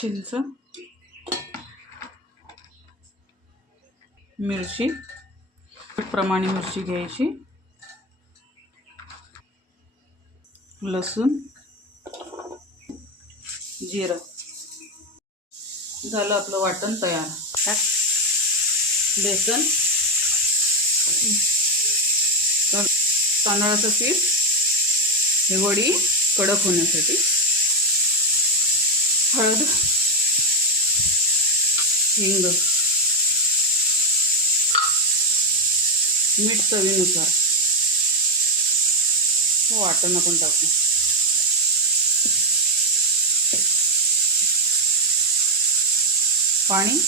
चिंच, मिरची प्रमाणे मिरची घ्यायची, लसूण, जिरं. झालं आपलं वाटण तयार. बेसन, तांदळाचं पीठ, हे वडी कडक होण्यासाठी, हळद, हिंग, मीठ चवीनुसार. वाटण आपण टाकू. पाणी.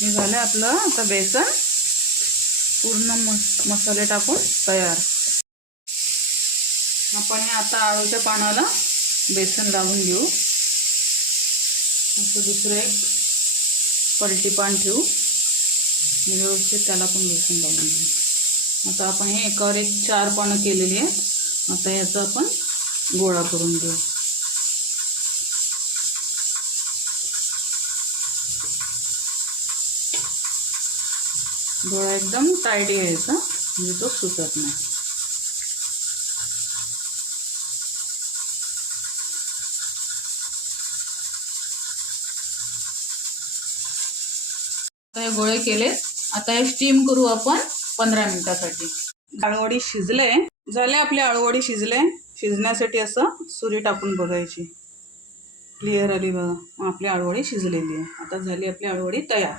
हे झालं आपलं. आता बेसन पूर्ण मसाले टाकून तयार. आपण हे आता आळूच्या पानाला बेसन लावून घेऊ. असं दुसरं एक पलटी पान ठेवू, व्यवस्थित त्याला पण बेसन लावून घेऊ. आता आपण हे एकावर एक 4 पानं केलेली आहेत. आता याचा आपण गोळा करून घेऊ. गोळा एकदम टाईट घ्यायचा, म्हणजे तो सुटत नाही. आता हे गोळे केले. आता हे स्टीम करू आपण 15 मिनिटासाठी. आळूवडी शिजले. झाले आपले आळूवडी शिजले. शिजण्यासाठी असं सुरी टाकून बघायची. क्लिअर आली बघा. मग आपली आळूवडी शिजलेली आहे. आता झाली आपली आळूवडी तयार.